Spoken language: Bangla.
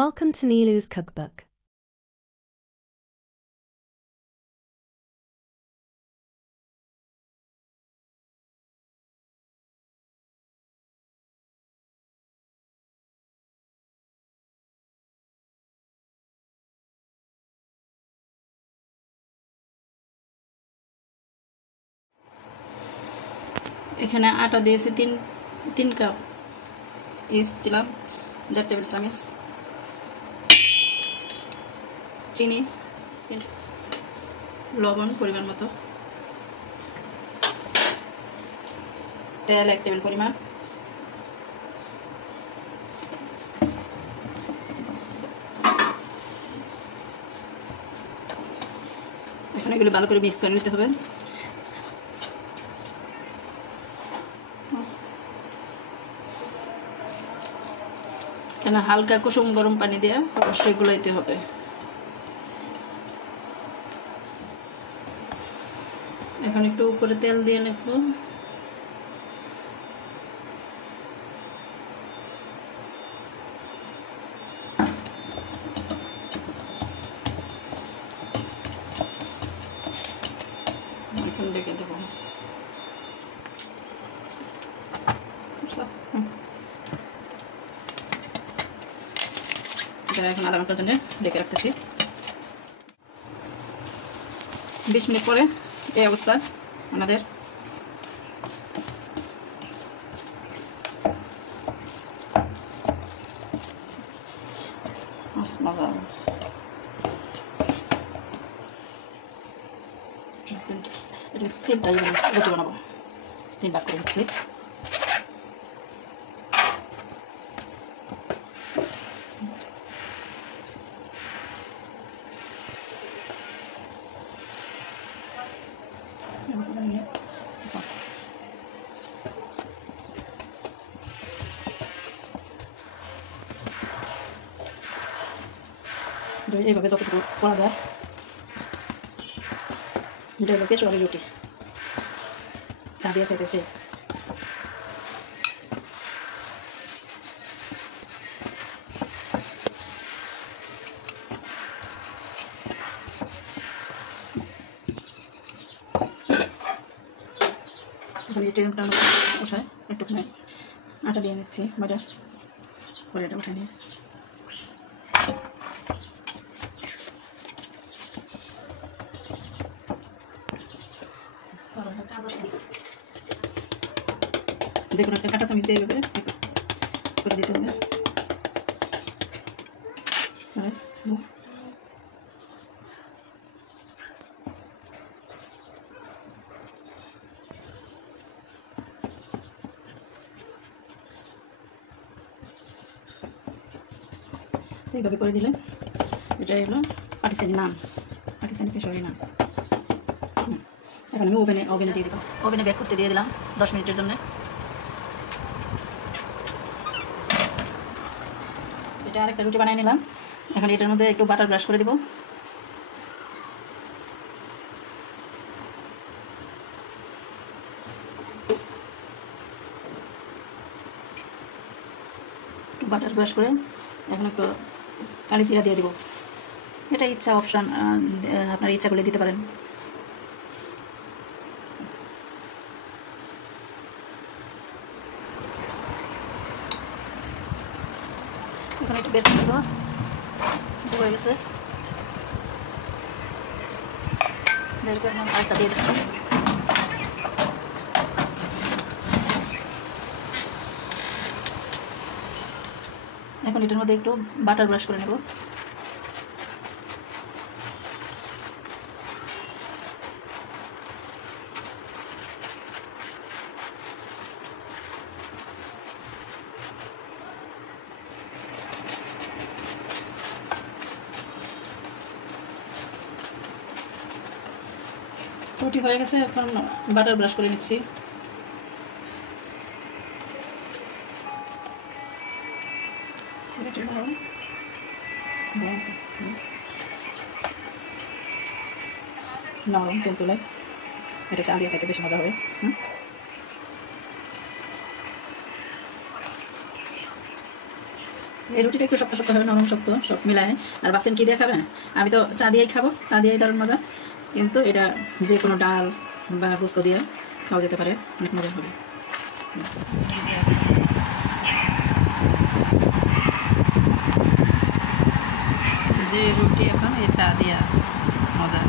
Welcome to Nilu's cookbook. এখানে আটা দিয়েছি 3 কাপ, ইস্ট দিলাম 1.5 টেবিল চামচ, চিনি, লবণ পরিমাণ মতো, তেল 1 টেবিল পরিমাণ, এখন এগুলো ভালো করে মিক্স করে নিতে হবে। এখানে হালকা কুসুম গরম পানি দিয়ে অবশ্যই গুলাইতে হবে। এখন একটু উপরে তেল দিয়ে নেব। এখন দেখে দেবো এখন আধা ঘন্টার জন্য ডেকে রাখতেছি। 20 মিনিট পরে এই অবস্থা আমাদের। মজা তিনটাই রুটি বানাবো, 3 ভাগ করে নিচ্ছি। এইভাবে যতটুকু করা যায় এটা হলো পেশোয়ারি রুটি, চা দিয়ে খেতে সে। এই ট্রেনটা উঠায় একটুখানি আটা দিয়ে নিচ্ছি বাজার পরে এটা উঠে নিয়ে যে কোনো একটা কাঁটা চামচ দিয়ে এভাবে করে দিতে হবে। এইভাবে করে দিলে এটা হলো পাকিস্তানি নান, পাকিস্তানি পেশোয়ারি নান। এখন আমি ওভেনে দিয়ে দিব। ওভেনে বেক করতে দিয়ে দিলাম 10 মিনিটের জন্য। এটা আরেকটা রুটি বানিয়ে নিলাম। এখন এটার মধ্যে একটু বাটার ব্রাশ করে দিব। একটু বাটার ব্রাশ করে এখন একটু কালি জিরা দিয়ে দিব। এটা ইচ্ছা, অপশান, আপনার ইচ্ছা করলে দিতে পারেন। এখন একটু বের করে দেবো, হয়ে গেছে। বের করে আরেকটা দিয়ে দিচ্ছি। এখন এটার মধ্যে একটু বাটার ব্রাশ করে নেব। রুটি হয়ে গেছে, এখন বাটার ব্রাশ করে নিচ্ছি। নরম তেল তুলে এটা চা দিয়ে খেতে বেশ মজা হবে। এই রুটিটা একটু শক্ত শক্ত হবে, নরম শক্ত সব মিলায়। আর ভাবছেন কী দিয়ে খাবেন? আমি তো চা দিয়েই খাবো, চা দিয়েই দারুণ মজা। কিন্তু এটা যে কোনো ডাল বা গুস্কো দিয়ে খাওয়া যেতে পারে, অনেক মজা হবে। যে রুটি এখন এই চা দিয়া মজা।